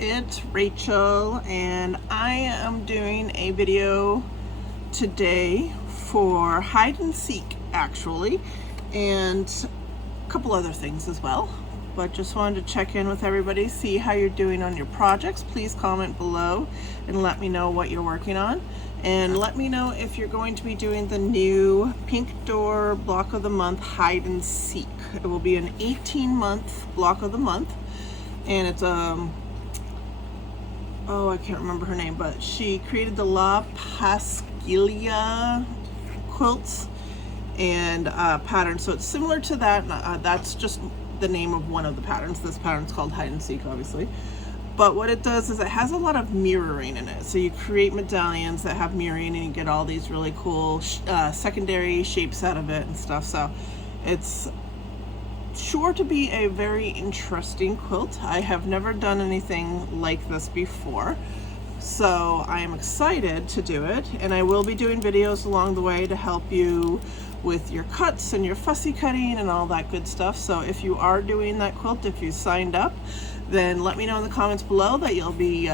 it's Rachel and I am doing a video today for hide and seek actually, and a couple other things as well, but just wanted to check in with everybody, see how you're doing on your projects. Please comment below and let me know what you're working on, and let me know if you're going to be doing the new Pink Door Block of the Month hide and seek. It will be an 18-month block of the month, and it's oh, I can't remember her name, but she created the La Pasquilla quilts and pattern, so it's similar to that. That's just the name of one of the patterns. This pattern's called hide and seek, obviously, but what it does is it has a lot of mirroring in it. So you create medallions that have mirroring and you get all these really cool secondary shapes out of it and stuff. So it's sure to be a very interesting quilt. I have never done anything like this before, so I am excited to do it, and I will be doing videos along the way to help you with your cuts and your fussy cutting and all that good stuff. So if you are doing that quilt, if you signed up, then let me know in the comments below that you'll be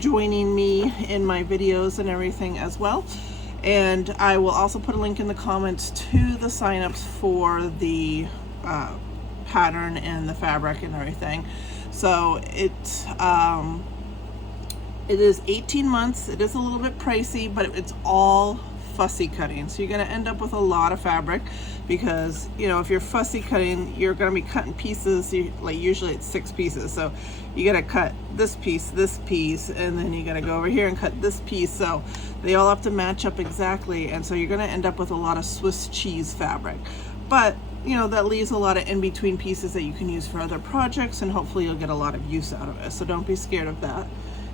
joining me in my videos and everything as well. And I will also put a link in the comments to the sign-ups for the pattern and the fabric and everything. So it is 18 months. It is a little bit pricey, but it's all fussy cutting, so you're going to end up with a lot of fabric, because you know, if you're fussy cutting, you're going to be cutting pieces. Like usually it's 6 pieces, so you got to cut this piece, and then you got to go over here and cut this piece, so they all have to match up exactly, and so you're going to end up with a lot of Swiss cheese fabric. But you know, that leaves a lot of in-between pieces that you can use for other projects, and hopefully you'll get a lot of use out of it, so don't be scared of that.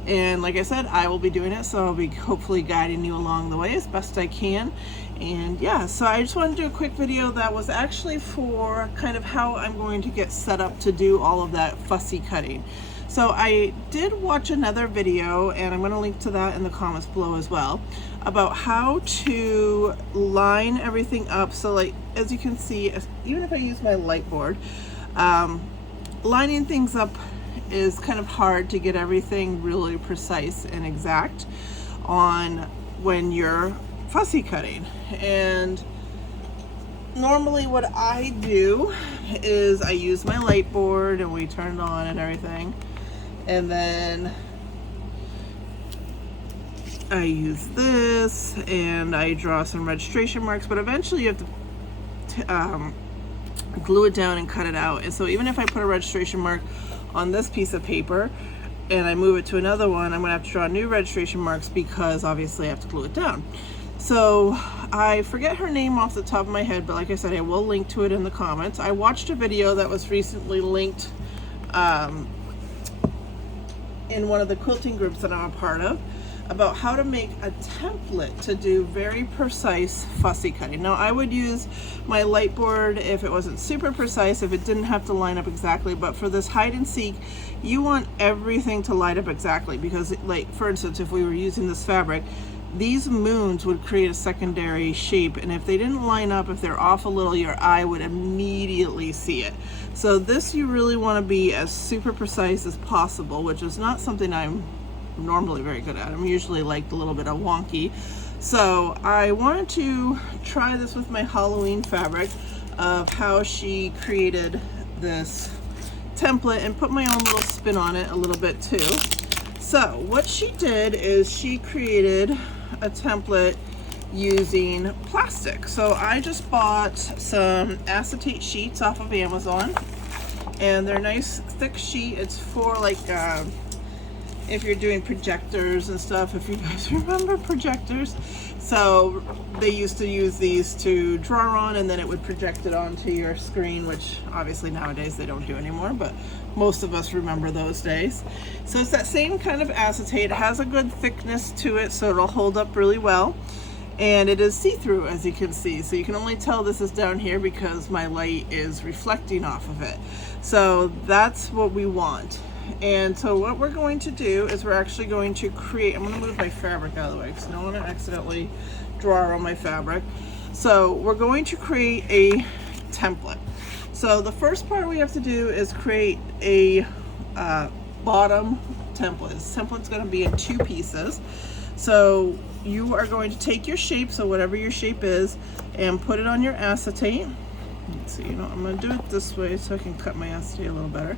And like I said, I will be doing it, so I'll be hopefully guiding you along the way as best I can. And yeah, so I just wanted to do a quick video that was actually for kind of how I'm going to get set up to do all of that fussy cutting. So I did watch another video, and I'm going to link to that in the comments below as well, about how to line everything up. So like, as you can see, even if I use my light board, lining things up is kind of hard to get everything really precise and exact on when you're fussy cutting. And normally what I do is I use my light board and we turn it on and everything, and then I use this and I draw some registration marks, but eventually you have to glue it down and cut it out. And so even if I put a registration mark on this piece of paper and I move it to another one, I'm gonna have to draw new registration marks, because obviously I have to glue it down. So I forget her name off the top of my head, but like I said, I will link to it in the comments. I watched a video that was recently linked in one of the quilting groups that I'm a part of, about how to make a template to do very precise fussy cutting. Now I would use my light board if it wasn't super precise, if it didn't have to line up exactly, but for this hide and seek, you want everything to line up exactly, because like for instance, if we were using this fabric, these moons would create a secondary shape, and if they didn't line up, if they're off a little, your eye would immediately see it. So this, you really want to be as super precise as possible, which is not something I'm normally very good at. I'm usually like a little bit of wonky. So I wanted to try this with my Halloween fabric, of how she created this template, and put my own little spin on it a little bit too. So what she did is she created a template using plastic. So I just bought some acetate sheets off of Amazon, and they're nice thick sheet. It's for like if you're doing projectors and stuff, if you guys remember projectors. So they used to use these to draw on, and then it would project it onto your screen, which obviously nowadays they don't do anymore, but most of us remember those days. So it's that same kind of acetate. It has a good thickness to it, so it'll hold up really well. And it is see-through, as you can see. So you can only tell this is down here because my light is reflecting off of it. So that's what we want. And so what we're going to do is we're actually going to create, I'm going to move my fabric out of the way because I don't want to accidentally draw on my fabric. So we're going to create a template. So the first part we have to do is create a bottom template. This template's going to be in 2 pieces. So you are going to take your shape, so whatever your shape is, and put it on your acetate. Let's see, I'm going to do it this way so I can cut my acetate a little better.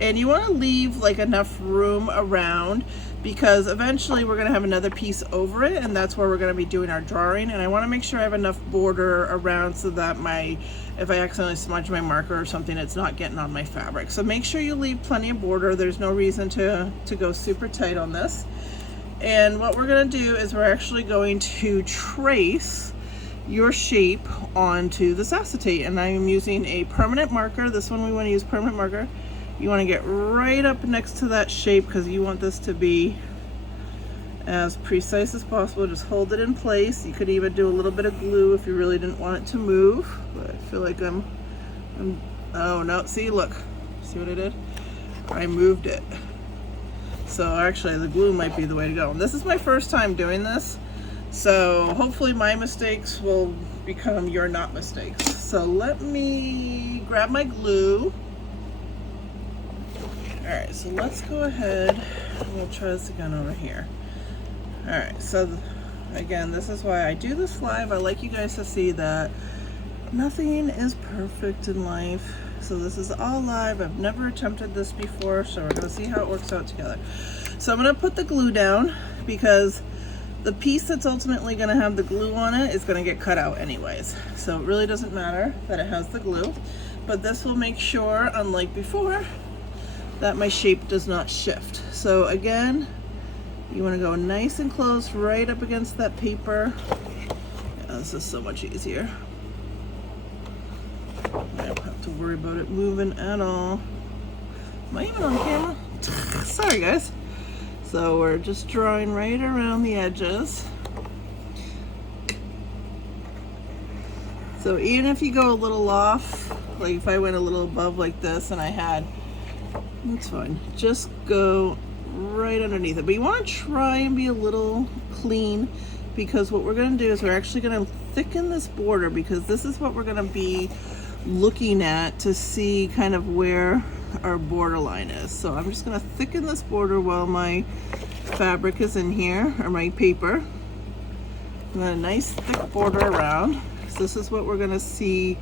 And you want to leave like enough room around, because eventually we're going to have another piece over it, and that's where we're going to be doing our drawing. And I want to make sure I have enough border around so that if I accidentally smudge my marker or something, it's not getting on my fabric. So make sure you leave plenty of border. There's no reason to go super tight on this. And what we're going to do is we're actually going to trace your shape onto this acetate, and I am using a permanent marker. This one we want to use permanent marker. You want to get right up next to that shape because you want this to be as precise as possible. Just hold it in place. You could even do a little bit of glue if you really didn't want it to move, but I feel like I'm oh no, see, look, see what I did? I moved it. So actually the glue might be the way to go. And this is my first time doing this, so hopefully my mistakes will become your not mistakes. So let me grab my glue. Alright, so let's go ahead, we'll try this again over here. Alright, so again, this is why I do this live. I like you guys to see that nothing is perfect in life. So this is all live. I've never attempted this before, so we're going to see how it works out together. So I'm going to put the glue down because the piece that's ultimately going to have the glue on it is going to get cut out anyways. So it really doesn't matter that it has the glue, but this will make sure, unlike before, that my shape does not shift. So again, you want to go nice and close right up against that paper. Yeah, this is so much easier. I don't have to worry about it moving at all. Am I even on camera? Sorry guys. So we're just drawing right around the edges. So even if you go a little off, like if I went a little above like this and I had, that's fine, just go right underneath it. But you want to try and be a little clean, because what we're going to do is we're actually going to thicken this border, because this is what we're going to be looking at to see kind of where our border line is. So I'm just going to thicken this border while my fabric is in here, or my paper. And then a nice thick border around. So this is what we're going to see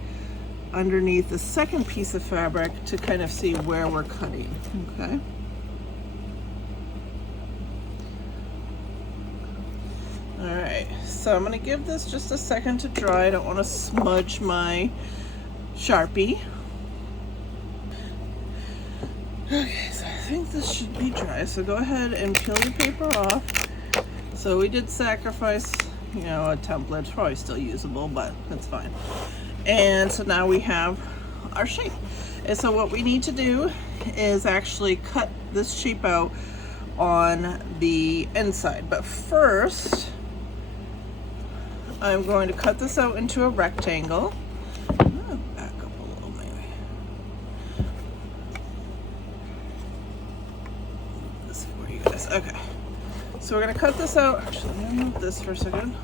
underneath the second piece of fabric to kind of see where we're cutting. Okay. All right, so I'm going to give this just a second to dry. I don't want to smudge my Sharpie. Okay, so I think this should be dry. So go ahead and peel your paper off. So we did sacrifice, a template. It's probably still usable, but that's fine. And so now we have our shape. And so what we need to do is actually cut this shape out on the inside. But first, I'm going to cut this out into a rectangle. I'm gonna back up a little maybe. This for you guys. Okay. So we're gonna cut this out. Actually, I'm gonna move this for a second.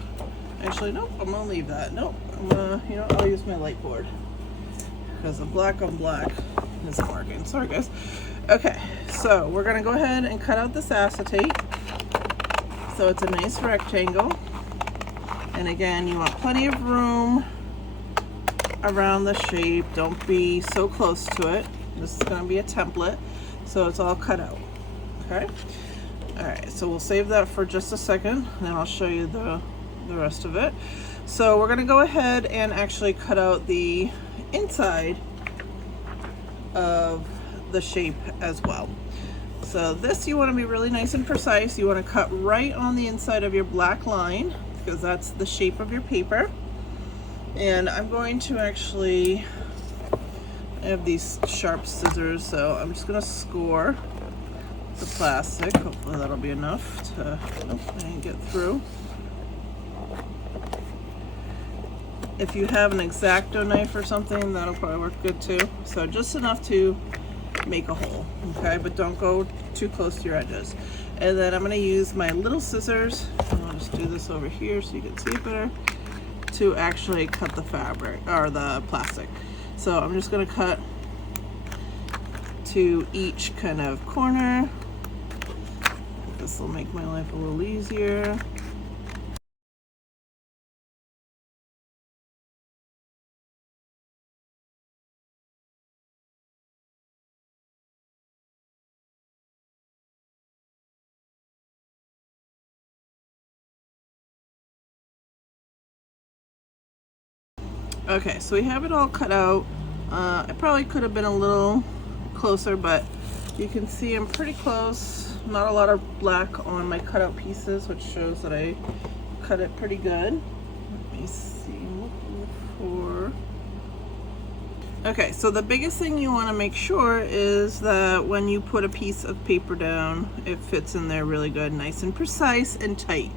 Actually, nope, I'm gonna leave that. Nope, I'm gonna, I'll use my light board, because the black on black isn't working. Sorry guys. Okay, so we're gonna go ahead and cut out this acetate. So it's a nice rectangle. And again, you want plenty of room around the shape. Don't be so close to it. This is gonna be a template, so it's all cut out, okay? All right, so we'll save that for just a second, and I'll show you the rest of it. So we're gonna go ahead and actually cut out the inside of the shape as well. So this, you want to be really nice and precise. You want to cut right on the inside of your black line, because that's the shape of your paper. And I'm going to actually, I have these sharp scissors, so I'm just going to score the plastic. Hopefully that'll be enough to, nope, I didn't get through. If you have an X-Acto knife or something, that'll probably work good too. So just enough to make a hole, okay? But don't go too close to your edges. And then I'm gonna use my little scissors, and I'll just do this over here so you can see it better, to actually cut the fabric, or the plastic. So I'm just gonna cut to each kind of corner, this will make my life a little easier. Okay, so we have it all cut out. I probably could have been a little closer, but you can see I'm pretty close. Not a lot of black on my cutout pieces, which shows that I cut it pretty good. Let me see, looking for... Okay, so the biggest thing you want to make sure is that when you put a piece of paper down, it fits in there really good, nice and precise and tight.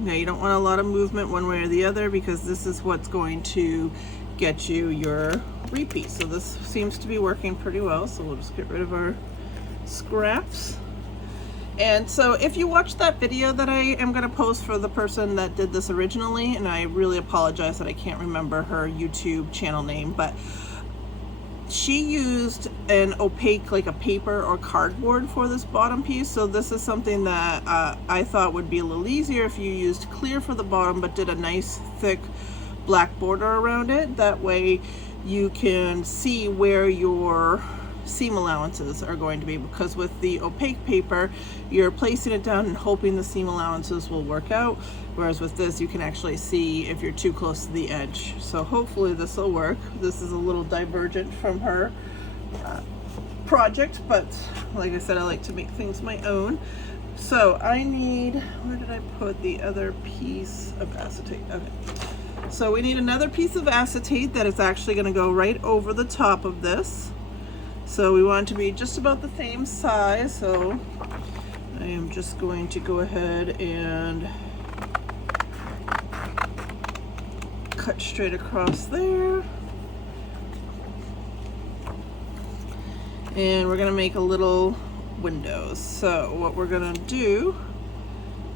Now you don't want a lot of movement one way or the other, because this is what's going to get you your repeat. So this seems to be working pretty well, so we'll just get rid of our scraps. And so if you watch that video that I am going to post for the person that did this originally, and I really apologize that I can't remember her YouTube channel name, but she used an opaque, like a paper or cardboard for this bottom piece. So this is something that I thought would be a little easier if you used clear for the bottom but did a nice thick black border around it. That way you can see where your seam allowances are going to be, because with the opaque paper you're placing it down and hoping the seam allowances will work out, whereas with this you can actually see if you're too close to the edge. So hopefully this will work. This is a little divergent from her project, but like I said, I like to make things my own. So I need, where did I put the other piece of acetate? Okay, so we need another piece of acetate that is actually going to go right over the top of this. So we want it to be just about the same size, so I am just going to go ahead and cut straight across there. And we're going to make a little windows. So what we're going to do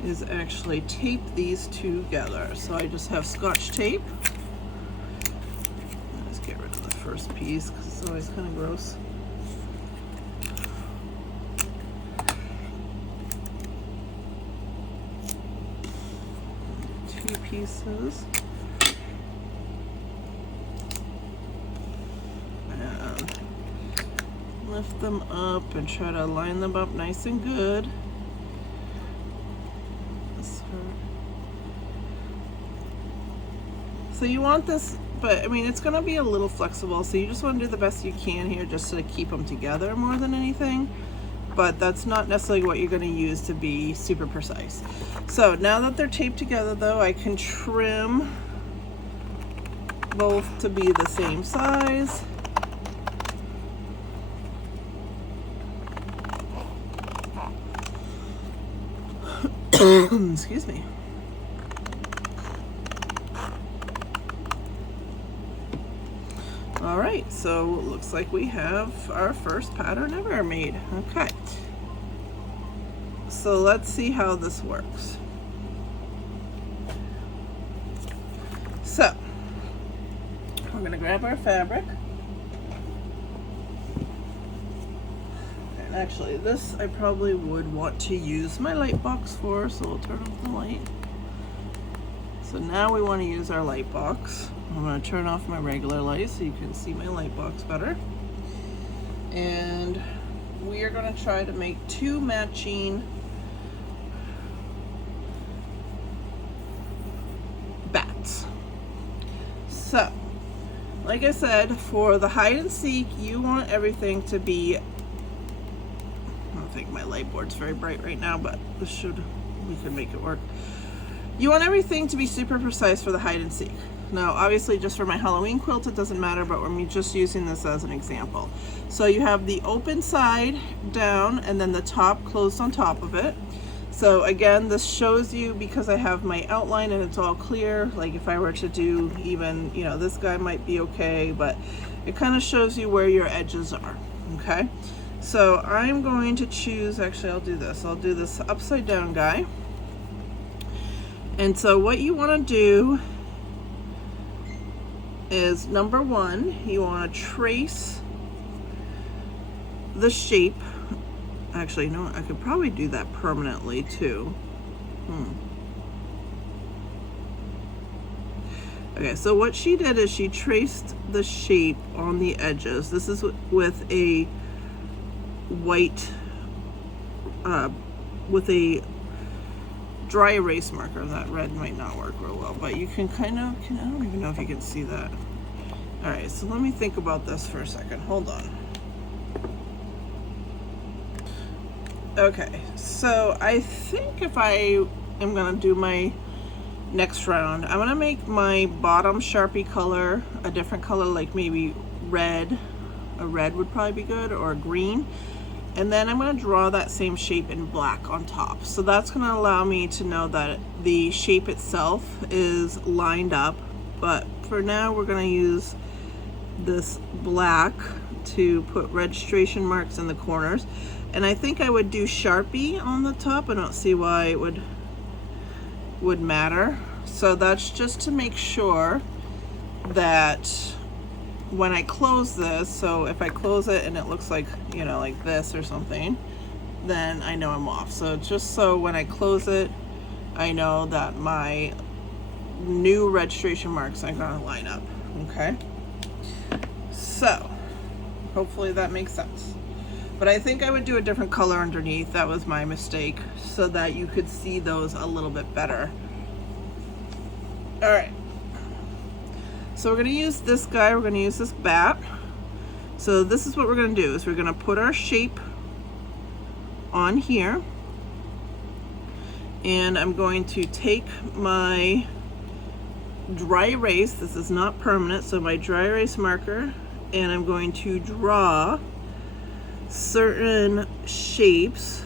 is actually tape these together. So I just have Scotch tape. Let's get rid of the first piece because it's always kind of gross. Pieces, and lift them up and try to line them up nice and good. So you want this, but I mean it's going to be a little flexible, so you just want to do the best you can here just to keep them together more than anything. But that's not necessarily what you're going to use to be super precise. So now that they're taped together though, I can trim both to be the same size. Excuse me. All right, so it looks like we have our first pattern ever made. Okay, so let's see how this works. So we're going to grab our fabric, and actually this I probably would want to use my light box for, so we'll turn off the light. So now we want to use our light box. I'm going to turn off my regular light so you can see my light box better. And we are going to try to make two matching bats. So, like I said, for the hide and seek, you want everything to be, I don't think my light board's very bright right now, but we can make it work. You want everything to be super precise for the hide and seek. Now, obviously, just for my Halloween quilt, it doesn't matter, but we're just using this as an example. So you have the open side down and then the top closed on top of it. So again, this shows you, because I have my outline and it's all clear, like if I were to do even, you know, this guy might be okay, but it kind of shows you where your edges are, okay? So I'm going to choose, actually I'll do this upside down guy. And so what you want to do is, number one, you want to trace the shape Actually, you know what? I could probably do that permanently too. Okay, so what she did is she traced the shape on the edges. This is with a white, with a dry erase marker. That red might not work real well, but you can kind of, I don't even know if you can see that. All right, so let me think about this for a second. Hold on. Okay, so I think if I am gonna do my next round, I'm gonna make my bottom Sharpie color a different color, like maybe red. A red would probably be good, or a green. And then I'm gonna draw that same shape in black on top. So that's gonna allow me to know that the shape itself is lined up. But for now, we're gonna use this black to put registration marks in the corners. And I think I would do Sharpie on the top. I don't see why it would matter. So that's just to make sure that when I close this, so if I close it and it looks like, you know, like this or something, then I know I'm off. So just so when I close it, I know that my new registration marks are gonna line up, okay? So hopefully that makes sense. But I think I would do a different color underneath. That was my mistake, so that you could see those a little bit better. All right. So we're gonna use this guy, we're gonna use this bat. So this is what we're gonna do, is we're gonna put our shape on here. And I'm going to take my dry erase, this is not permanent, so my dry erase marker, and I'm going to draw certain shapes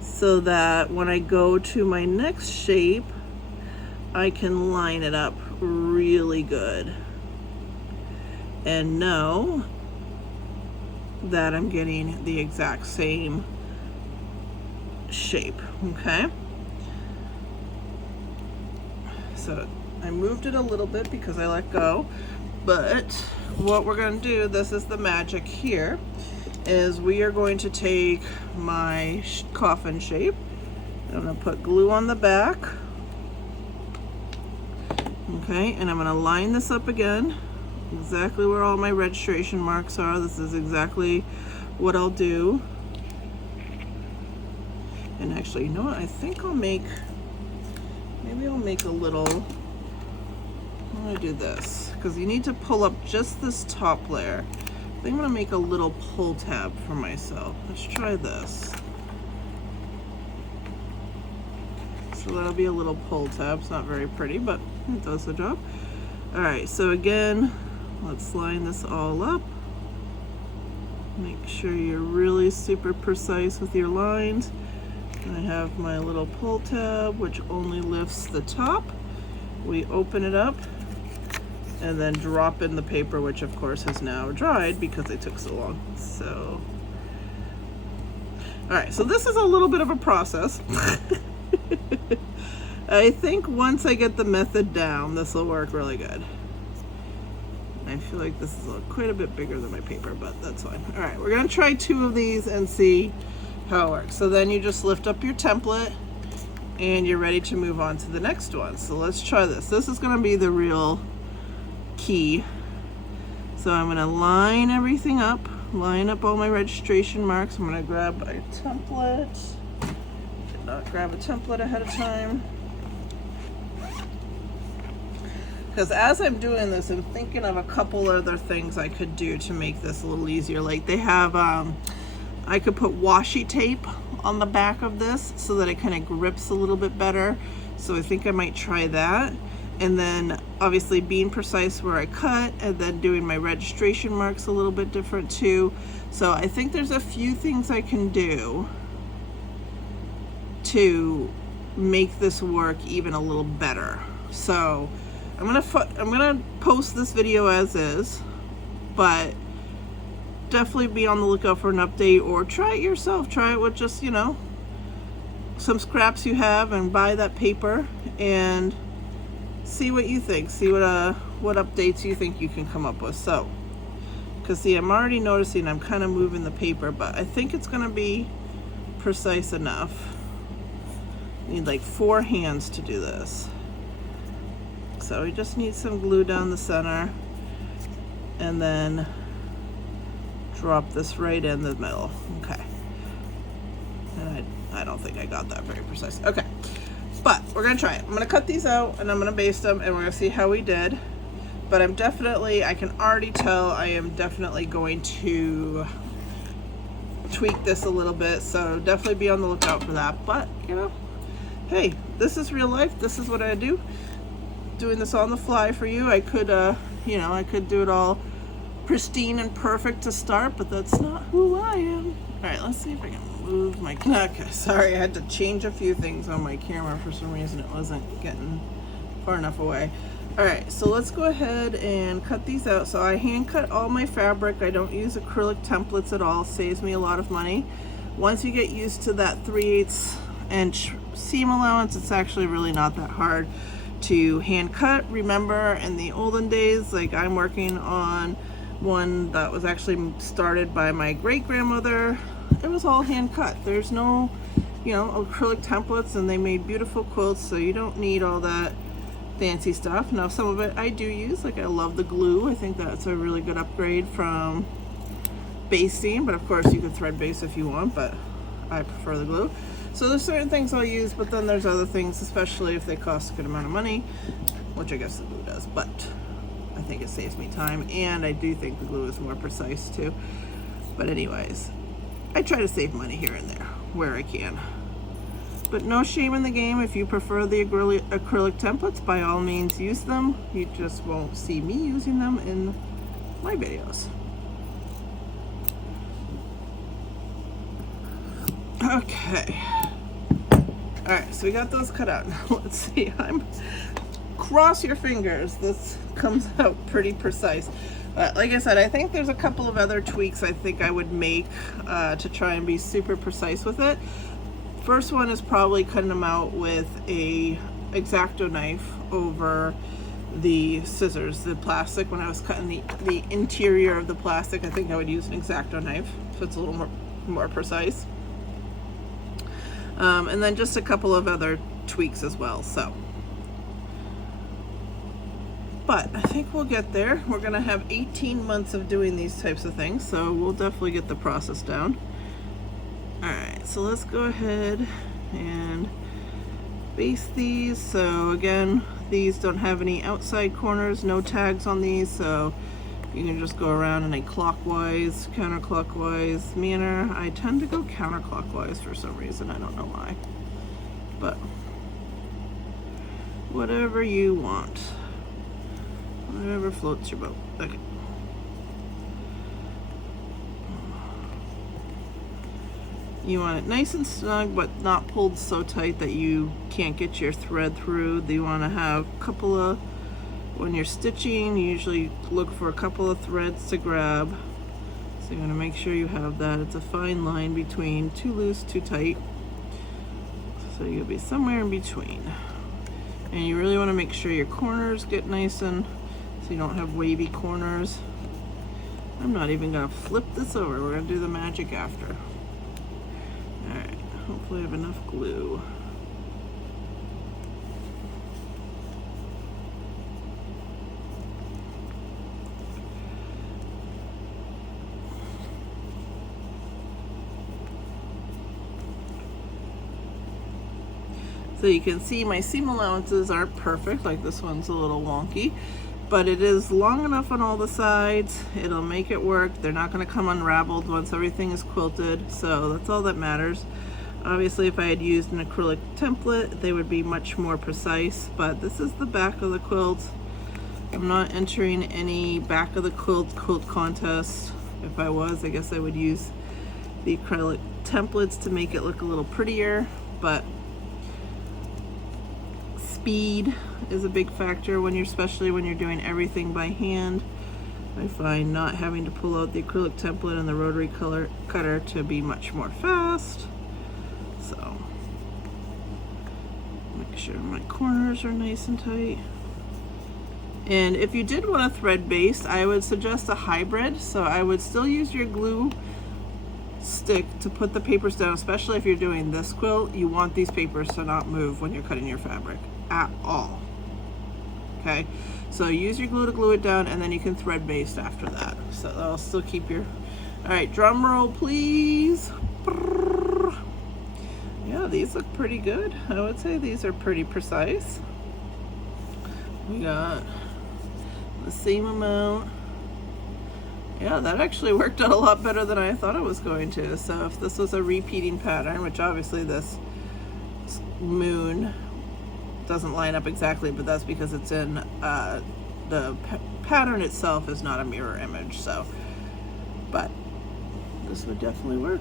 so that when I go to my next shape, I can line it up really good and know that I'm getting the exact same shape, okay? So I moved it a little bit because I let go, but what we're going to do, this is the magic here, is we are going to take my coffin shape. I'm going to put glue on the back. Okay, and I'm going to line this up again, exactly where all my registration marks are. This is exactly what I'll do. And actually, you know what? I think I'll make, maybe I'll make a little, I'm going to do this, because you need to pull up just this top layer. I think I'm going to make a little pull tab for myself. Let's try this. So that'll be a little pull tab. It's not very pretty, but it does the job. All right, so again, let's line this all up. Make sure you're really super precise with your lines. I have my little pull tab, which only lifts the top. We open it up and then drop in the paper, which of course has now dried because it took so long. So, all right, so this is a little bit of a process. I think once I get the method down, this will work really good. I feel like this is quite a bit bigger than my paper, but that's fine. All right, we're gonna try 2 of these and see how it works. So then you just lift up your template and you're ready to move on to the next one. So let's try this. This is gonna be the real key. So I'm gonna line everything up, line up all my registration marks. I'm gonna grab a template. Did not grab a template ahead of time. Because as I'm doing this, I'm thinking of a couple other things I could do to make this a little easier. Like they have, I could put washi tape on the back of this so that it kind of grips a little bit better. So I think I might try that. And then obviously being precise where I cut, and then doing my registration marks a little bit different too. So I think there's a few things I can do to make this work even a little better. So I'm gonna post this video as is, but definitely be on the lookout for an update, or try it yourself. Try it with just, you know, some scraps you have, and buy that paper and see what you think. See what updates you think you can come up with. So Because see, I'm already noticing I'm kind of moving the paper, but I think it's going to be precise enough. Need like 4 hands to do this. So we just need some glue down the center and then drop this right in the middle. Okay. And I don't think I got that very precise. Okay. But we're going to try it. I'm going to cut these out and I'm going to baste them and we're going to see how we did. But I can already tell I am definitely going to tweak this a little bit. So definitely be on the lookout for that. But, you know, hey, this is real life. This is what I do. Doing this on the fly for you. I could, you know, I could do it all pristine and perfect to start, but that's not who I am. All right, let's see if I can move my, okay, sorry, I had to change a few things on my camera for some reason. It wasn't getting far enough away. All right, so let's go ahead and cut these out. So I hand cut all my fabric. I don't use acrylic templates at all. Saves me a lot of money. Once you get used to that 3/8 inch seam allowance, it's actually really not that hard to hand cut. Remember in the olden days, like I'm working on one that was actually started by my great grandmother. It was all hand cut. There's no, you know, acrylic templates, and they made beautiful quilts, so you don't need all that fancy stuff. Now some of it I do use, like I love the glue. I think that's a really good upgrade from basting, but of course you can thread base if you want, but I prefer the glue. So there's certain things I'll use, but then there's other things, especially if they cost a good amount of money, which I guess the glue does, but I think it saves me time, and I do think the glue is more precise too. But anyways, I try to save money here and there where I can. But no shame in the game. If you prefer the acrylic templates, by all means use them. You just won't see me using them in my videos. Okay. All right, so we got those cut out. Now let's see. Cross your fingers. This comes out pretty precise. Like I said, I think there's a couple of other tweaks I think I would make to try and be super precise with it. First one is probably cutting them out with a X-Acto knife over the scissors, the plastic. When I was cutting the interior of the plastic, I think I would use an X-Acto knife, so it's a little more precise. And then just a couple of other tweaks as well. So, but I think we'll get there. We're gonna have 18 months of doing these types of things, so we'll definitely get the process down. All right, so let's go ahead and baste these. So again, these don't have any outside corners, no tags on these, so you can just go around in a clockwise, counterclockwise manner. I tend to go counterclockwise for some reason, I don't know why, but whatever you want, whatever floats your boat. Okay. You want it nice and snug, but not pulled so tight that you can't get your thread through. You want to have a couple of, when you're stitching, you usually look for a couple of threads to grab. So you want to make sure you have that. It's a fine line between too loose, too tight. So you'll be somewhere in between. And you really want to make sure your corners get nice and so you don't have wavy corners. I'm not even going to flip this over. We're going to do the magic after. Alright, hopefully I have enough glue. So you can see my seam allowances aren't perfect, like this one's a little wonky, but it is long enough on all the sides. It'll make it work. They're not going to come unraveled once everything is quilted, so that's all that matters. Obviously, if I had used an acrylic template, they would be much more precise, but this is the back of the quilt. I'm not entering any back of the quilt contest. If I was, I guess I would use the acrylic templates to make it look a little prettier, but speed is a big factor when especially when you're doing everything by hand. I find not having to pull out the acrylic template and the rotary cutter to be much more fast. So make sure my corners are nice and tight. And if you did want a thread based, I would suggest a hybrid. So I would still use your glue stick to put the papers down, especially if you're doing this quilt. You want these papers to not move when you're cutting your fabric at all. Okay, so use your glue to glue it down, and then you can thread based after that. So that'll still keep your, all right, drum roll please. Yeah, these look pretty good. I would say these are pretty precise. We got the same amount. Yeah, that actually worked out a lot better than I thought it was going to. So if this was a repeating pattern, which obviously this moon doesn't line up exactly, but that's because it's in the pattern itself is not a mirror image. So, but this would definitely work.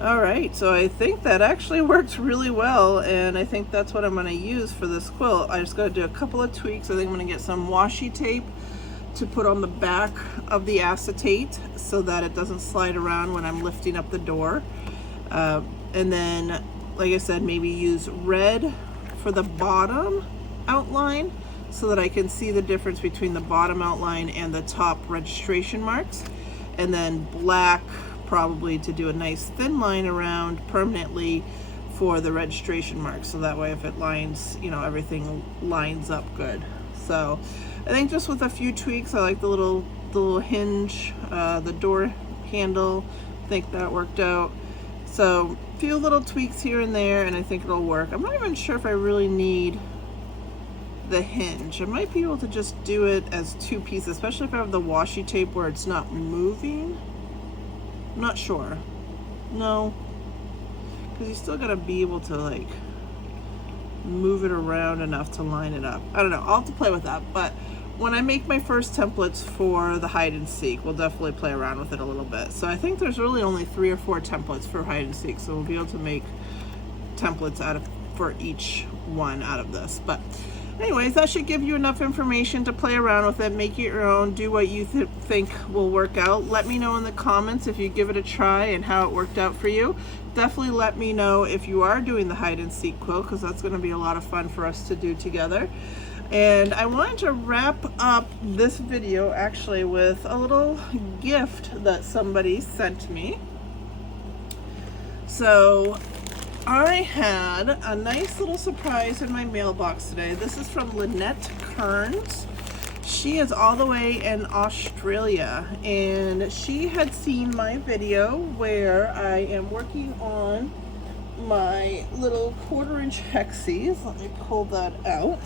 All right, so I think that actually works really well, and I think that's what I'm going to use for this quilt. I just got to do a couple of tweaks. I think I'm going to get some washi tape to put on the back of the acetate so that it doesn't slide around when I'm lifting up the door. And then, like I said, maybe use red for the bottom outline so that I can see the difference between the bottom outline and the top registration marks. And then black probably to do a nice thin line around permanently for the registration marks, so that way if it lines, you know, everything lines up good. So I think just with a few tweaks, I like the little hinge, the door handle, I think that worked out. So a few little tweaks here and there, and I think it'll work. I'm not even sure if I really need the hinge. I might be able to just do it as two pieces, especially if I have the washi tape where it's not moving. I'm not sure. No, because you still gotta be able to like move it around enough to line it up. I don't know, I'll have to play with that, but when I make my first templates for the hide and seek, we'll definitely play around with it a little bit. So I think there's really only 3 or 4 templates for hide and seek, so we'll be able to make templates for each one out of this. But anyways, that should give you enough information to play around with it, make it your own, do what you think will work out. Let me know in the comments if you give it a try and how it worked out for you. Definitely let me know if you are doing the hide and seek quilt, because that's going to be a lot of fun for us to do together. And I wanted to wrap up this video actually with a little gift that somebody sent me. So I had a nice little surprise in my mailbox today. This is from Lynette Kearns. She is all the way in Australia, and she had seen my video where I am working on my little 1/4-inch hexies. Let me pull that out.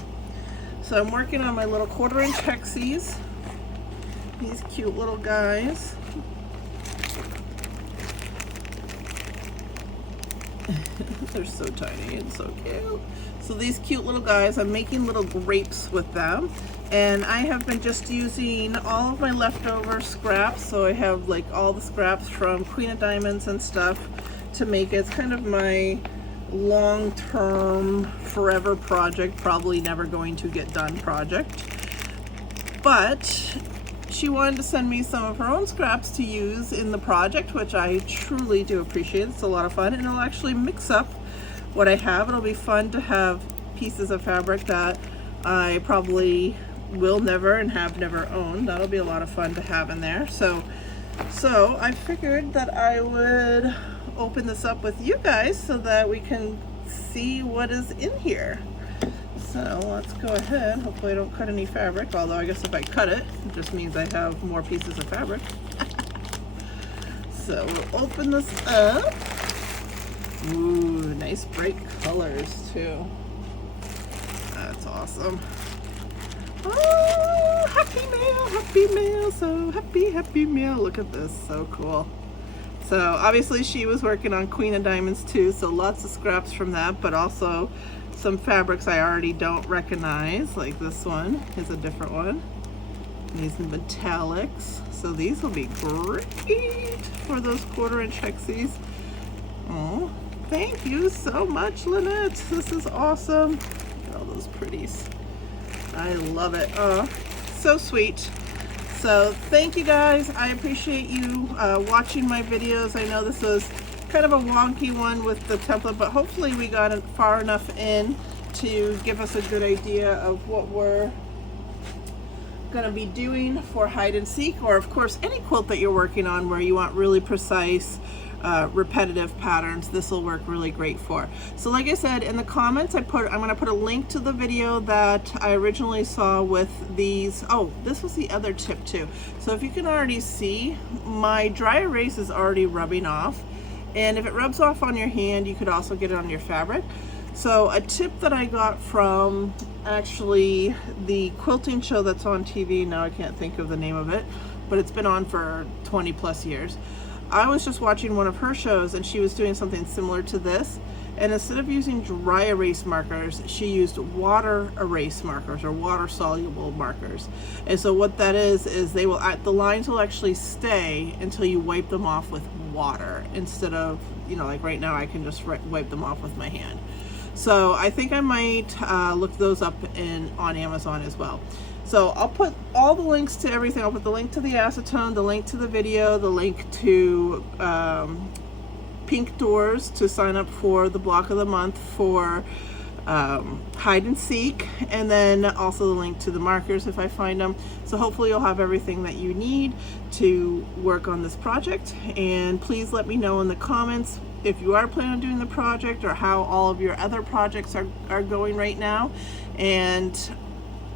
So I'm working on my little 1/4-inch hexies. These cute little guys. They're so tiny and so cute. So these cute little guys, I'm making little grapes with them, and I have been just using all of my leftover scraps. So I have like all the scraps from Queen of Diamonds and stuff to make it. It's kind of my long-term forever project, probably never going to get done project. But she wanted to send me some of her own scraps to use in the project, which I truly do appreciate. It's a lot of fun, and it'll actually mix up what I have. It'll be fun to have pieces of fabric that I probably will never and have never owned. That'll be a lot of fun to have in there. So I figured that I would open this up with you guys so that we can see what is in here. So let's go ahead. Hopefully I don't cut any fabric, although I guess if I cut it, it just means I have more pieces of fabric. So we'll open this up. Ooh, nice bright colors too. That's awesome. Oh, happy mail, so happy mail. Look at this, so cool. So obviously she was working on Queen of Diamonds too, so lots of scraps from that, but also some fabrics I already don't recognize, like this one is a different one. These metallics, so these will be great for those 1/4-inch hexies. Oh, thank you so much, Lynette. This is awesome. Look at all those pretties. I love it. Oh, so sweet. So thank you guys. I appreciate you watching my videos. I know this was kind of a wonky one with the template, but hopefully we got it far enough in to give us a good idea of what we're going to be doing for hide and seek, or of course any quilt that you're working on where you want really precise repetitive patterns, this will work really great for. So like I said, in the comments I'm going to put a link to the video that I originally saw with these. Oh, this was the other tip too. So if you can already see, my dry erase is already rubbing off, and if it rubs off on your hand, you could also get it on your fabric. So a tip that I got from actually the quilting show that's on TV now, I can't think of the name of it, but it's been on for 20 plus years. I was just watching one of her shows and she was doing something similar to this, and instead of using dry erase markers, she used water erase markers, or water soluble markers. And so what that is they will, the lines will actually stay until you wipe them off with water, instead of, you know, like right now I can just wipe them off with my hand. So I think I might look those up on Amazon as well. So I'll put all the links to everything. I'll put the link to the acetone, the link to the video, the link to Pink Doors to sign up for the block of the month for hide and seek, and then also the link to the markers if I find them. So hopefully you'll have everything that you need to work on this project, and please let me know in the comments if you are planning on doing the project, or how all of your other projects are going right now. And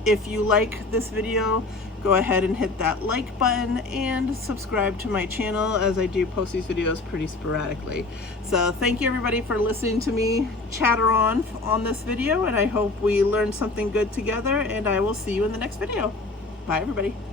if you like this video, go ahead and hit that like button and subscribe to my channel, as I do post these videos pretty sporadically. So thank you everybody for listening to me chatter on this video, and I hope we learned something good together, and I will see you in the next video. Bye everybody.